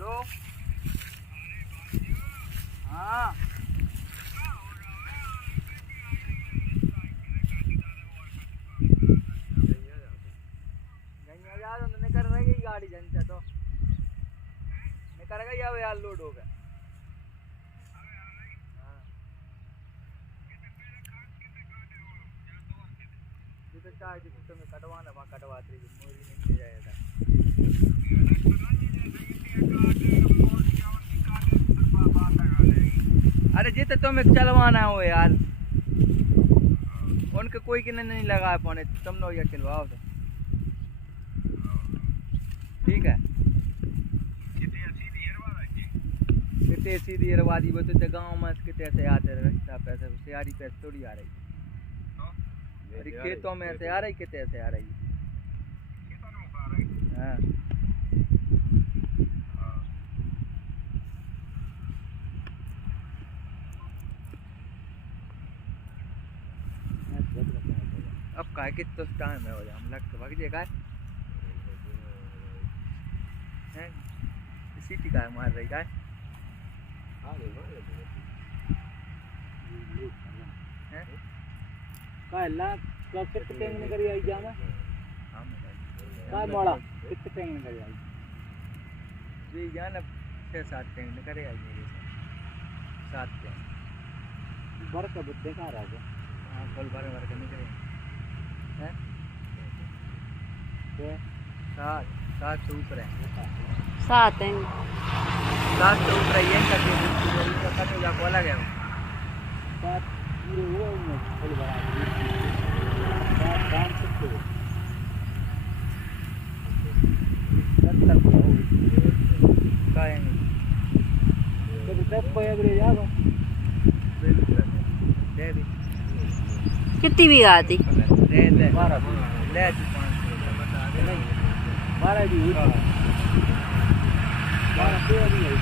hello हाँ निकल रही गाड़ी जन से तो निकल गई अब यार लोड हो गया तो चाहे जिसे तुम्हें कटवाना वहाँ कटवाते मोरी नहीं ले जाएगा अरे जिते तुम्हें चलवाना हो यार उनके कोई के नहीं लगा पाने तुम लोग ये खिलवाओ तो ठीक है कितने सीधी हरवादी बोलते थे गाँव में कितने ऐसे आते रास्ता पैसे सियारी पैसे थोड़ी आ रही अरे खेतों में ऐसे आ रही कितने ऐसे आ रही हाँ अब काय कि तो टाइम है हो जा हम लग भाग जे काय हैं सीटी काय मार रही काय हैं काय ला कितने टेंग में करी आई जाना काय मोड़ा कितने टेंग में करी आई जी जाना 6-7 टेंग में करे आई मेरे 7 टेंग भर का बुद्धे कहाँ रह गया हाँ फल भर के निकले हैं 7 से ऊपर है 7 हैं 7 से ऊपर है ये करके कट जा को अलग है 7 पूरे हुए में फल भरा 7 काम सकते हो 70 को काय नहीं तो 10 पे एवरेज आवा दे दे कितनी बीघा आती ले 12 ले 500 बता दे नहीं 12 भी हुई 12 भी है